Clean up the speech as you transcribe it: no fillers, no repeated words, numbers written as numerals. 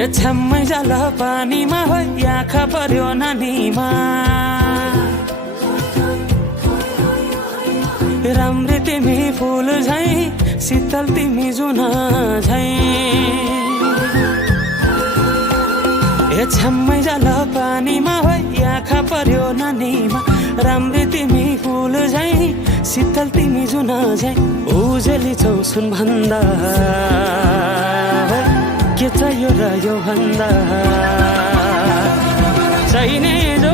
ए छ्याम्मै जाल पानीमा हो आँखा पर्यो नानीमा राम्री तिमी फुल झै शीतल तिमी जुन झै ए छ्याम्मै जाल पानीमा हो आँखा पर्यो नानीमा राम्री तिमी फुल झै शीतल तिमी जुन झै उजेली छौ सुन भन्दा के चाहियो र यो भन्दा चाहिने जो